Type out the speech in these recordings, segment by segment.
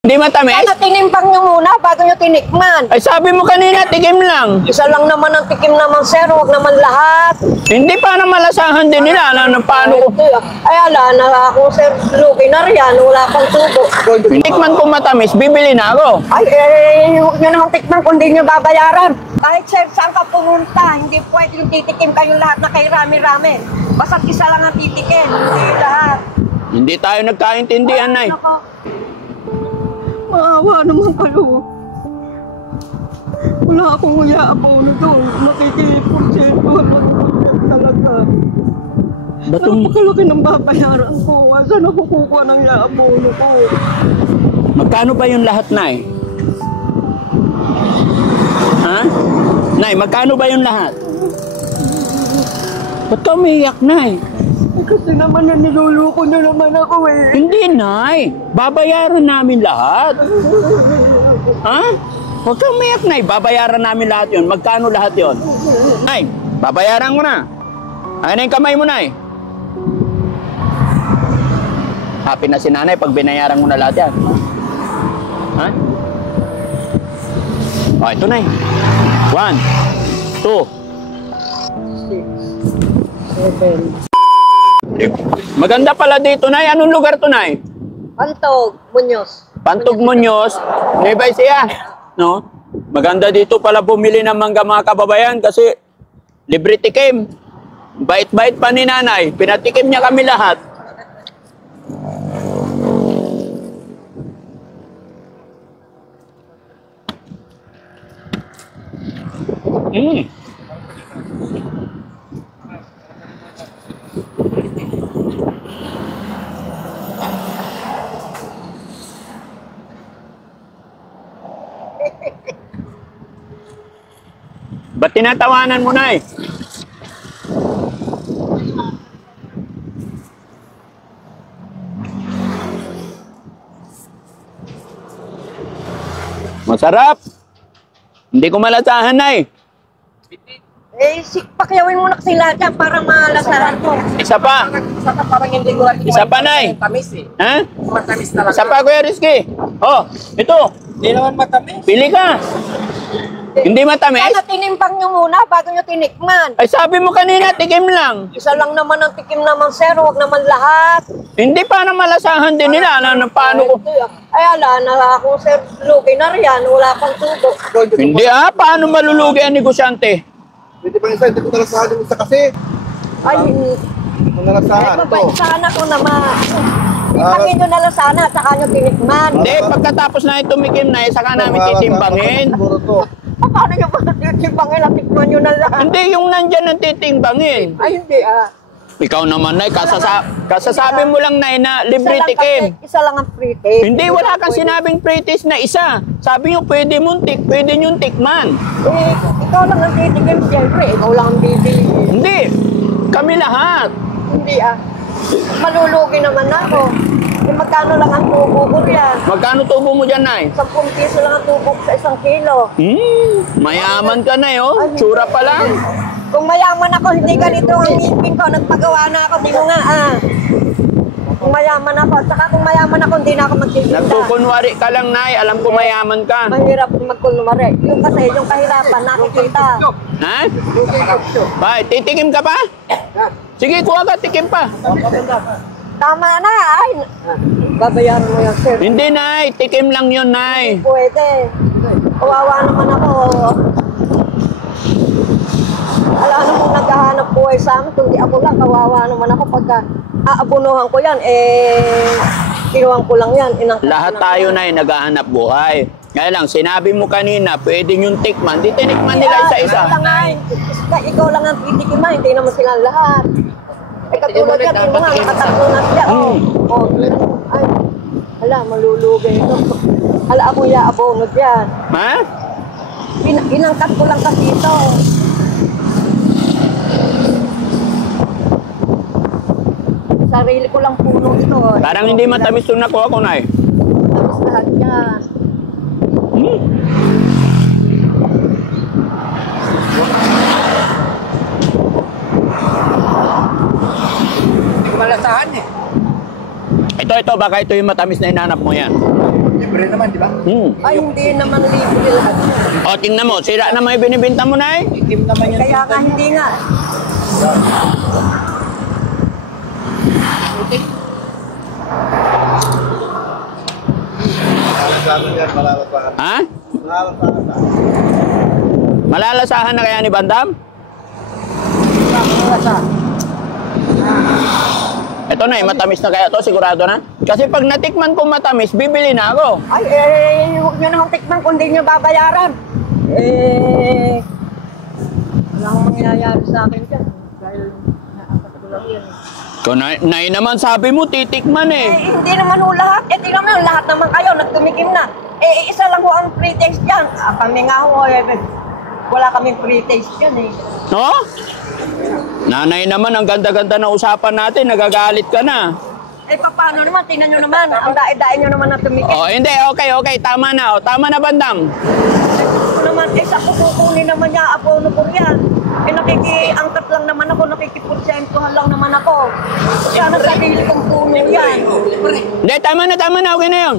Hindi matamis? Sana tinimpang nyo muna bago nyo tinikman. Ay sabi mo kanina, tikim lang. Isa lang naman ang tikim naman, sir. Huwag naman lahat. Hindi pa na malasahan din nila. Paano ko? Ay, ala na ako, sir. Lugi na riyan. Wala pang tubo. Tikman ko matamis, bibili na ako. Ay, huwag nyo naman tikman kung di nyo babayaran. Kahit, sir, saan ka pumunta, hindi pwedeng titikim kayong lahat na kay rami-rami. Basta't isa lang ang titikim. Hindi lahat. Hindi tayo nagkaintindihan, Nay. Maawa naman kayo. Wala akong uyaabono doon. Nakikipursyento talaga. Napakalaki ng babayaran ko. Saan ako kukuha ng yaabono ko? Magkano ba yung lahat, Nay? Ha? Nay, magkano ba yung lahat? Ba't ka umiiyak, Nay? Kasi naman niluluko na naman ako eh. Hindi, Nay. Babayaran namin lahat. Ha? Huwag kang umiyak, Nay. Babayaran namin lahat yon. Magkano lahat yon? Nay, babayaran ko na. Ano yung kamay mo, Nay? Happy na si Nanay pag binayaran mo na lahat yan. Ha? O, ito, Nay. 1, 2. 7. Maganda pala dito, Nay. Anong lugar to, Nay? Pantog, Muñoz. Pantog Muñoz, Nueva Ecija. No? Maganda dito pala bumili ng mangga, mga kababayan, kasi libre tikim. Bait-bait pa ni Nanay. Pinatikim niya kami lahat. Ba't tinatawanan mo, Nay? Masarap. Hindi ko malasahan, Nay. Pakyawin mo na kasi lahat yan para malasahan ko. Isa pa. Parang hindi ko Isa pa, Nay. Tamis eh. Ha? Matamis talaga. Isa pa, Kuya Rizky. Oh, ito. Hindi naman matamis. Pili ka. Hindi matamis? Sana tinimpang nyo muna bago nyo tinikman. Ay sabi mo kanina, tikim lang. Isa lang naman ang tikim naman, sir. Huwag naman lahat. Hindi pa na malasahan din nila. Paano ko? Ay, ala na ako, sir. Lugi na riyan. Wala pang tubo. Hindi paano malulugi ang negosyante? Hindi pa isa, hindi ko nalasahan yung isa kasi. Ay, Kung nalasahan, ito. sana ko naman. Ipangin nyo na lang sana at saka nyo tinikman. Hindi, pagkatapos na itumikim na, saka namin titimbangin. Siguro to. Paano nyo ba titimbangin at tikman nyo na lang? Hindi, yung nandyan ang titimbangin. Ay, hindi Ikaw naman, Nay, kasasabi mo lang, Nay, na libre tikim. Isa lang ang free taste. Hindi, wala kang sinabing free taste na isa. Sabi nyo, pwede nyo tikman. Ikaw lang ang titikim, siyempre. Ikaw lang ang bibili. Hindi, kami lahat. Hindi malulugi naman ako. Magkano lang ang tubo ko yan? Magkano tubo mo dyan, Nay? 10 piso lang ang tubo sa 1 kilo. Mayaman ka, Nay, oh. Tsura pa lang. Kung mayaman ako, hindi ganito ang ngipin ko. Nagpagawa na ako, di mo nga Kung mayaman ako, saka kung mayaman ako, hindi na ako magtitinda. Nagkukunwari ka lang, Nay. Alam ko mayaman ka. Mahirap magkunwari. Yung kasi, yung kahirapan, nakikita. Ha? Bay, titikim ka pa? Sige, kuha ka, tikim pa. Tama na, ay. Babayaran mo yan, sir. Hindi, Nay. Tikim lang yun, Nay. Pwede. Kawawa naman ako. Wala namang naghahanap buhay sa amin, kundi ako lang. Kawawa naman ako pagka aabunuhan ko yan, kinuhan ko lang yan. Lahat tayo, Nay, naghahanap buhay. Kaya lang, sinabi mo kanina, pwede yung tikman. Di tinikman nila isa-isa. Ikaw lang ang titikiman, hindi naman silang lahat. Katulad yan, yung mga nakatatlo na siya. Ay, hala, malulugay ito. Hala, ako yaabonod yan. Ha? Inangkat ko lang kasi ito. Sarili ko lang puno ito. Parang hindi matamis yung nakuha ko, Nay. Tapos lahat yan. Malasahan eh. Ito, baka ito yung matamis na hinanap mo yan. Libre naman, di ba? Ay, hindi naman libre lahat. O, tingnan mo, sira naman yung binibinta mo, Nay. Itim naman yan. Kaya nga hindi nga. Malalasahan yan, malalasahan. Ha? Malalasahan na. Malalasahan na kaya ni Bandam? Ito na, matamis na kaya to, sigurado na? Kasi pag natikman ko matamis, bibili na ako. Ay, huwag nyo na akong tikman kung hindi nyo babayaran. Wala akong mangyayari sa akin dyan. Dahil naangkat ko lang yan. Kung Nay naman sabi mo, titikman eh. Hindi naman ho lahat. Tingnan mo, lahat naman kayo, nagtumikim na. Isa lang ho ang pre-taste dyan. Kami nga ho, wala kaming pre-taste dyan eh. No? Nanay naman, ang ganda-ganda na usapan natin, nagagalit ka na. Paano naman? Tingnan nyo naman. Ang dae-dae nyo naman na tumikim. Oh, hindi, okay, tama na. O, tama na, Bandam. Ito naman, sa kukunin naman niya, abono ko yan. Nakikiangkat lang naman ako, nakikipursentuhan lang naman ako. Sana sarili kong puno yan. Hindi, tama na, okay na yun.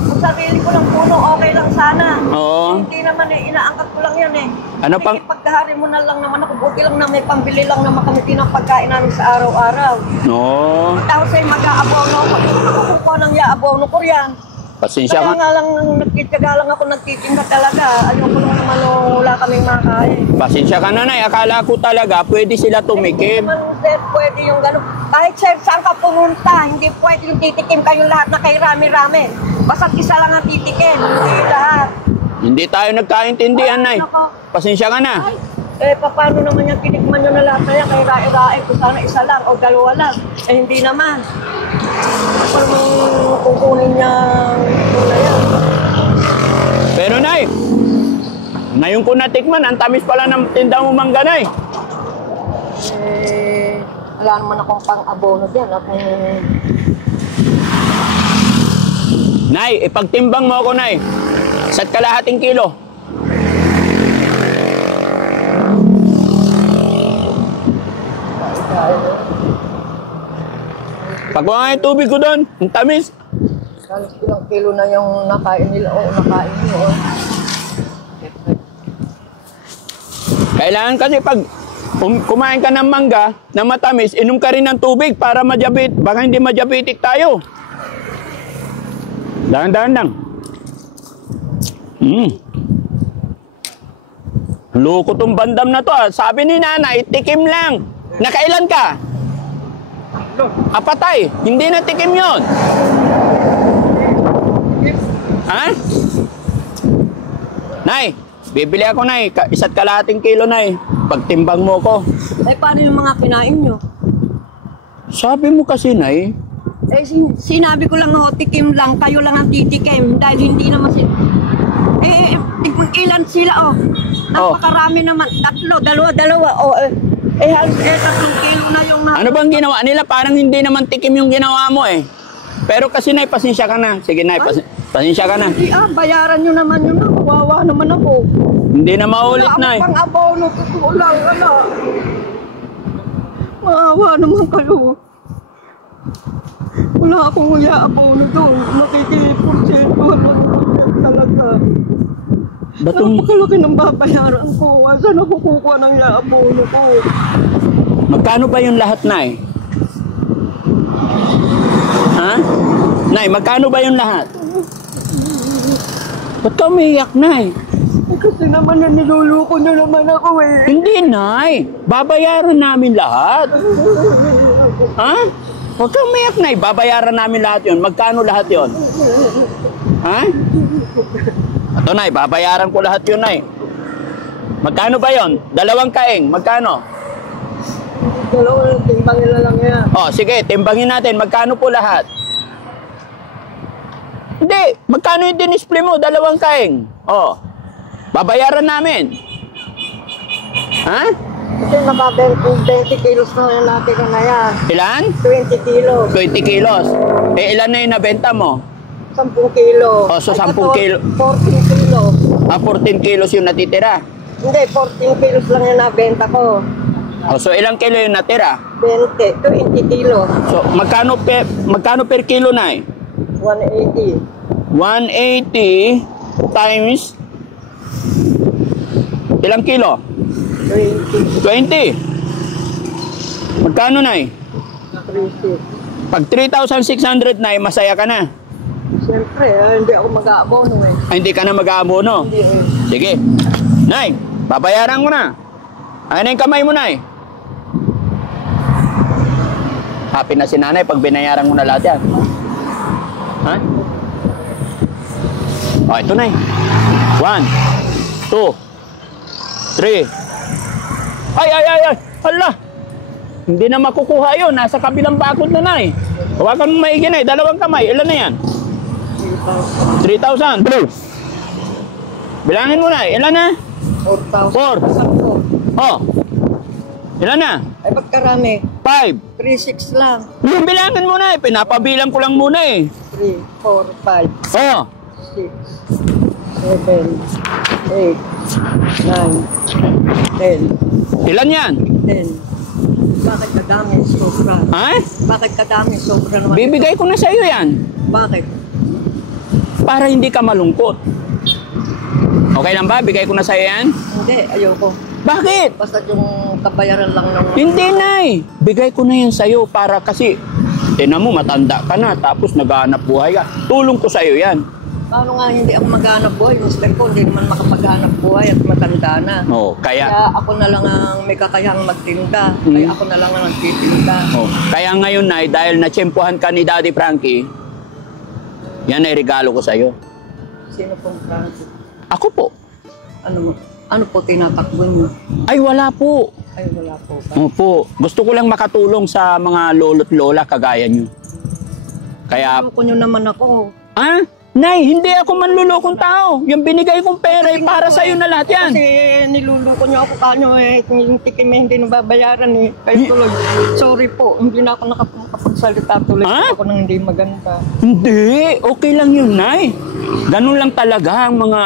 Kung sarili ko lang puno, okay lang sana. Oo. Hindi naman inaangkat ko lang yan eh. Ano pang... Pagkahari mo na lang naman ako, buti lang na may pambili lang naman kami ng pagkain namin sa araw-araw. No. Tapos ay mag-aabono, makukuha ng yaabono ko yan. Pasensya Kaya ka. nga lang, nagtityaga lang ako, nagtitinda talaga. Ayoko lang naman wala kaming makain. Pasensya ka na, Nay. Akala ko talaga pwede sila tumikim. Hindi naman, sir, pwede yung gano'n. Kahit sir, saan ka pumunta, hindi pwede yung titikim kayong lahat na kay rami-rami. Basta't isa lang ang titikim, hindi lahat. Hindi tayo nagkaintindihan, Nay. Pasensya ka na. Paano naman yung tinikman nyo na lahat na yan kay rae-rae? Kung sana isa lang o dalawa lang. Hindi naman. Paano kukunin niya na yan? Pero, Nay, ngayon ko natikman, ang tamis pala ng tinda mo mangga, Nay. Wala naman akong pang-abono dyan. Nay, ipagtimbang mo ako, Nay. Isa't kalahating kilo. Pagkuha nga yung tubig ko doon, ang tamis. Halos ilang kilo na yung nakain nila o nakain nyo. Kailangan kasi pag kumain ka ng mangga na matamis, inom ka rin ng tubig para ma-diabetic. Baka hindi ma-diabetic tayo. Dahan-dahan lang. Loko tong Bandam na to. Sabi ni Nanay, tikim lang. Nakailan ka? Apatay. Hindi na tikim yun. Ha? Nay, bibili ako, Nay. Isa't kalahating kilo, Nay. Pagtimbang mo ko. Paano yung mga kinain nyo? Sabi mo kasi, Nay. Sinabi ko lang tikim lang. Kayo lang ang titikim. Dahil hindi naman sila. Ilan sila, Napakarami naman. Tatlo, dalawa. Halos 3 kilo na yung Ano bang ginawa nila? Parang hindi naman tikim yung ginawa mo eh. Pero kasi, Nay, pasensya ka na. Sige, Nay, pasensya ka na. Hindi bayaran nyo naman yun. Kawawa naman ako. Hindi na maulit, Nay. Wala akong pang-abono. Totoo lang, Kawawa naman kayo. Wala akong abono doon. Nakikipursentuhan talaga. Napakalaki ng babayaran ko. Saan ako kukuha ng abono ko? Magkano ba yung lahat, Nay? Ha? Nay, magkano ba yung lahat? Ba't ka umiiyak, Nay? Kasi naman niluluko nyo naman ako eh. Hindi, Nay. Babayaran namin lahat. Ha? Huwag kang umiiyak, Nay. Babayaran namin lahat yun. Magkano lahat yun? Ha? Ito, Nay. Babayaran ko lahat yun, Nay. Magkano ba yun? 2 kaing. Magkano? Timbangin na lang yan. Sige. Timbangin natin. Magkano po lahat? Hindi. Magkano yung dinisplay mo? 2 kaing. Babayaran namin. Ha? Kasi naka 20 kilos na yung natin na yan. Ilan? 20 kilos. 20 kilos. Ilan na yung nabenta mo? 10 kilo. So 10 kilo. 14 kilo. 14 kilos yung natitira. Hindi, 14 kilos lang yung nabenta ko. So ilang kilo yung natira? 20 kilo. So magkano per kilo, Nay? 180. 180 times ilang kilo? 20. 20. Magkano, Nay? 30. Pag 3,600, Nay, masaya ka na. Siyempre, hindi ako mag-aabono eh. Ay, hindi ka na mag-aabono. Hindi eh. Sige. Nay, babayaran ko na. Ano yung kamay mo, Nay? Happy na si Nanay pag binayaran mo na lahat yan. Ha? O, ito, Nay. 1, 2, 3. Ay! Hala! Hindi na makukuha yun. Nasa kabilang bakod na, Nay. Hawakan mo maigi, Nay. Dalawang kamay. Ilan na yan? 3,000. Blue. Bilangin mo, Nay. Ilan na? 4,000. 4. Oh. Ilan na? Ay, pagkarami. 5. 3,600 lang. Yung bilangin mo na eh. Pinapabilang ko lang muna eh. 3, 4, 5, Oh. 6, 7, 8, 9, 10. Ilan yan? 10. Bakit kadami? Sobra. Ha? Bakit kadami? Sobra naman. Bibigay ko na sa iyo yan. Bakit? Para hindi ka malungkot. Okay lang ba? Bigay ko na sa iyo yan? Hindi, ayoko. Bakit? Basta yung kabayaran lang ng... Hindi, Nay. Bigay ko na yan sa iyo para kasi tinan mo, matanda ka na tapos naghahanap buhay ka. Tulong ko sa iyo yan. Paano nga hindi ako maghanap buhay? Mister ko, hindi naman makapaghanap buhay at matanda na. Oh, kaya Ako na lang ang may kakayahang magtinda. Kaya ako na lang ang nagtitinda. kaya ngayon, Nay, dahil natsyempohan ka ni Daddy Frankie, yan ay regalo ko sa iyo. Sino pong Francis? Ako po. Ano po tinatakbo niyo? Ay, wala po. Ay, wala po ba? Opo. Gusto ko lang makatulong sa mga lolo't lola kagaya nyo. Kaya, Loko niyo naman ako. ah, Nay, hindi ako manlulokong tao. Yung binigay kong pera ay para sa'yo na lahat yan. Kasi niluluko niyo ako kanyo eh. Yung tikim eh, hindi nababayaran eh. Kayo tuloy. Sorry po. Hindi na ako nakapagsalita tuloy. Ha? Ako nang hindi maganda. Hindi, okay lang yun, Nay. Ganun lang talaga ang mga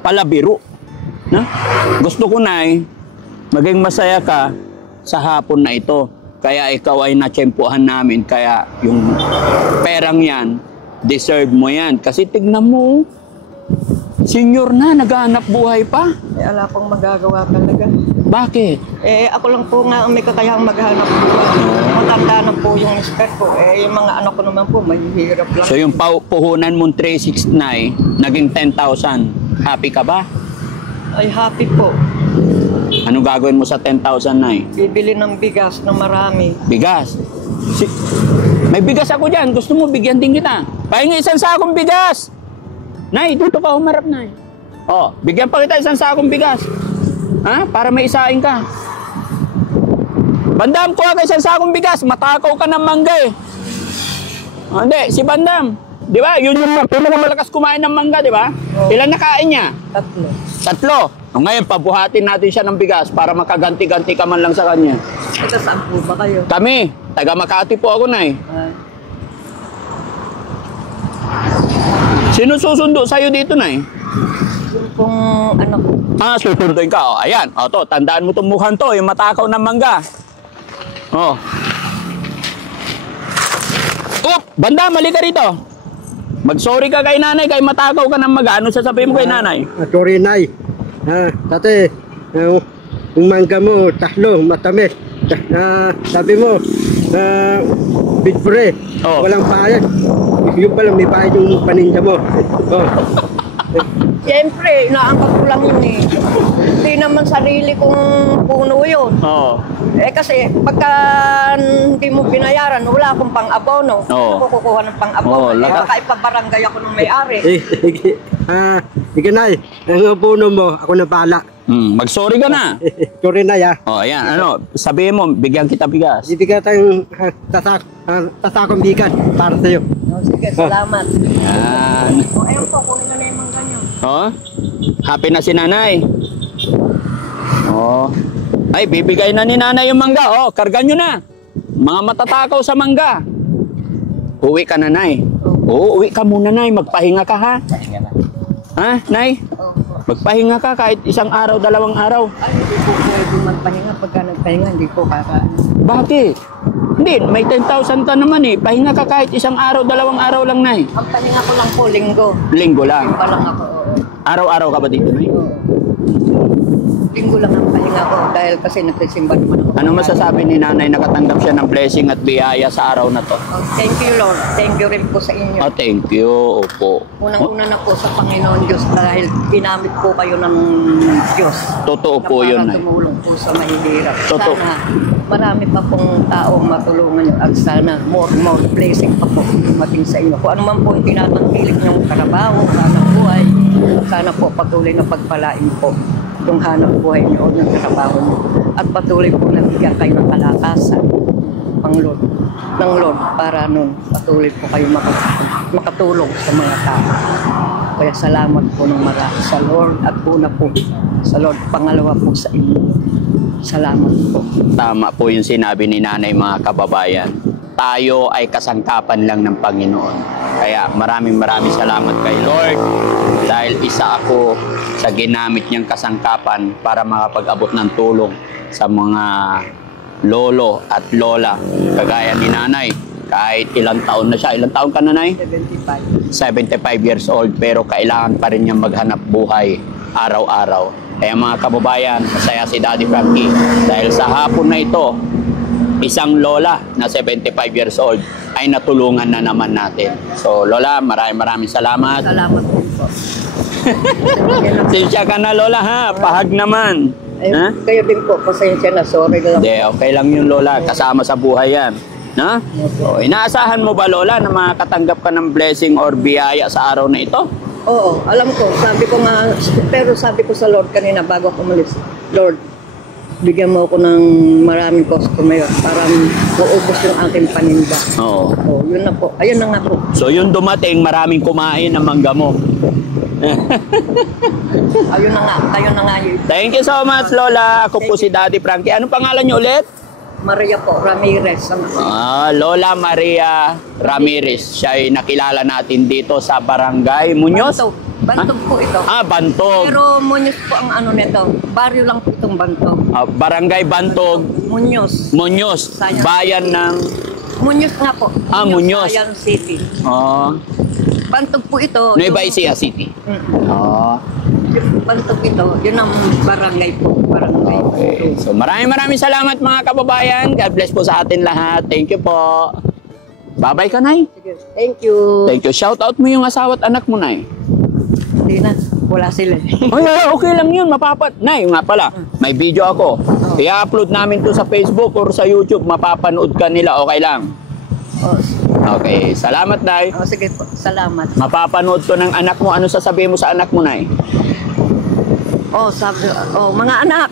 palabiro. Na? Gusto ko, Nay, maging masaya ka sa hapon na ito. Kaya ikaw ay natsyempohan namin. Kaya yung perang yan, deserve mo yan. Kasi tignan mo, senior na, naghahanap buhay pa. Eh, ala pong magagawa talaga. Bakit? Eh, ako lang po nga ang may kakayahang maghanap buhay. Matanda na po yung mister ko. Eh, yung mga anak ko naman po, mahihirap lang. So yung puhunan mong 369, naging 10,000. Happy ka ba? Ay, happy po. Anong gagawin mo sa 10,000, Nay? Bibili ng bigas na marami. Bigas. May bigas ako dyan. Gusto mo, bigyan din kita. Pahingi isang sakong bigas. Nay, dito ka umarap, Nay. Oh, bigyan pa kita isang sakong bigas. Ha? Para may isain ka. Bandam, kuha ka isang sakong bigas. Matakaw ka ng mangga eh. Oh, hindi, si Bandam. Di ba? Yun yung malakas kumain ng mangga, di ba? Oh. Ilan nakain niya? 3. 3. O ngayon, pabuhatin natin siya ng bigas para makaganti-ganti ka man lang sa kanya. Ito, saan po ba kayo? Kami, taga Makati po ako, Nay. Sino susundo sa'yo dito, Nay? Yung pong anak ko. Ah, susunduin ka. O, ayan. O, to, tandaan mo itong mukhan to, yung matakaw ng mangga. O. Banda, mali ka rito. Mag-sorry ka kay nanay, kay matakaw ka ng mangga. Ano sasabihin mo kay nanay? Sorry, Nay. Tate, yung mangga mo, tatlo, matamis. Sabi mo, bitbre, Oh. walang bayad. Yung pala, may bayad yung paninda mo. Oh. Siyempre, inaangkat ko lang yun eh. Hindi naman sarili kong puno yun. Oo. Eh kasi pagka hindi mo binayaran, wala akong pang-abono. Oo. Ano ko kukuha ng pang-abono? Oo, Eh, baka ipabarangay ako ng may-ari. Sige, Nay, ang puno mo, ako na bala. Mag-sorry ka na. Sorry, Nay, O, ayan. Ano, sabihin mo, bigyan kita bigas. Ibigay tayong tasakong bigas para sa'yo. Oh, sige, salamat. Yan. O, ayun po, kunin na na yung mangga niyo. O, happy na si nanay. O, ay, bibigay na ni nanay yung mangga. O, kargan nyo na. Mga matatakaw sa mangga. Uwi ka na, Nay. Oo, uwi ka muna, Nay. Magpahinga ka, ha? Ha, Nay? Opo. Magpahinga ka kahit isang araw, 2 araw. Ay, hindi po pwede magpahinga. Pagka nagpahinga, hindi po kakain. Bakit? Hindi, may 10,000 ka naman eh. Pahinga ka kahit isang araw, 2 araw lang, Nay. Ang pahinga ko lang po, linggo. Linggo lang. Pa lang ako. Araw-araw ka ba dito, Nay? Linggo lang ang pahinga ko dahil kasi nagsisimba naman ako. Ano masasabi ni Nanay nakatanggap siya ng blessing at biyaya sa araw na to? Oh, thank you, Lord. Thank you rin po sa inyo. Oh, thank you. Opo. Unang-una na po sa Panginoon Diyos dahil ginamit po kayo ng Diyos. Totoo Na po para yun, Nay. tumulong po sa mahihirap. Totoo. Sana marami pa pong taong matulungan niyo at sana more blessing pa po dumating sa inyo. Kung ano man po yung tinatangkilik niyong trabaho, hanap buhay, sana po patuloy na pagpalain po yung hanap buhay niyo o ng trabaho niyo. At patuloy po nabigyan kayo ng kalakasan ng Lord para nun patuloy po kayo makatulong sa mga tao. Kaya salamat po ng marami sa Lord at una po sa Lord, pangalawa po sa inyo. Salamat po. Tama po yung sinabi ni Nanay, mga kababayan. Tayo ay kasangkapan lang ng Panginoon. Kaya maraming salamat kay Lord dahil isa ako sa ginamit niyang kasangkapan para makapag-abot ng tulong sa mga lolo at lola kagaya ni Nanay. Kahit ilang taon na siya. Ilang taon ka, Nanay? 75. 75 years old, pero kailangan pa rin niyang maghanap buhay araw-araw. Kaya mga kababayan, masaya si Daddy Frankie dahil sa hapon na ito, isang lola na 75 years old ay natulungan na naman natin. So Lola, maraming salamat. Salamat po. Pasensya ka na, Lola, ha? Pahag naman. Ay, Ha? kayo din po, pasensya na, sorry lang. Hindi, okay lang yun, Lola. Kasama sa buhay yan. Na? So, inaasahan mo ba, Lola, na makakatanggap ka ng blessing or biyaya sa araw na ito? Oo, alam ko, sabi ko nga, pero sabi ko sa Lord kanina bago ako umalis, Lord, bigyan mo ako ng maraming customer para maubos yung aking paninda. Oo. Oo, yun na po. Ayun na nga po. So, yung dumating, maraming kumain ng mangga mo. Ayun na nga, kayo na nga yun. Thank you so much, Lola. Ako po si Daddy Frankie. Anong pangalan niyo ulit? Maria po, Ramirez. Lola Maria Ramirez. Siya ay nakilala natin dito sa Barangay Muñoz. Bantog po ito. Bantog. Pero Muñoz po ang ano nito. Baryo lang po itong Bantog. Barangay Bantog, Muñoz. Muñoz. Sayang. Bayan ng... Muñoz nga po. Muñoz. Sayang City. Oh, Bantog po ito. Nueva yung- Ecija City. Mm. Yung Bantog ito, yun ang barangay po. Barangay. Okay. So maraming salamat, mga kababayan. God bless po sa atin lahat. Thank you po. Bye-bye ka, Nay. Sige. Thank you. Thank you. Shout out mo yung asawa at anak mo, Nay. Hindi na. Wala sila. Ay, okay lang yun. Nay, nga pala. May video ako. I-upload namin to sa Facebook or sa YouTube. Mapapanood ka nila. Okay lang. Oh, Okay. Salamat, Nay. oh, sige po. Salamat. Mapapanood to ng anak mo. Ano sasabihin mo sa anak mo, Nay? Oh, sabi, oh, mga anak.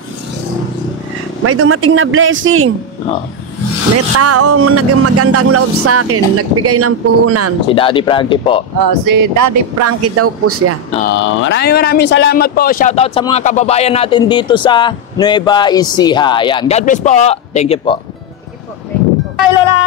May dumating na blessing. Oh. May taong magandang loob sa akin, nagbigay ng puhunan. Si Daddy Frankie po. Si Daddy Frankie daw po siya. Maraming salamat po. Shoutout sa mga kababayan natin dito sa Nueva Ecija. Yan. God bless po. Thank you po. Sige po, thank you po. Hi, Lola!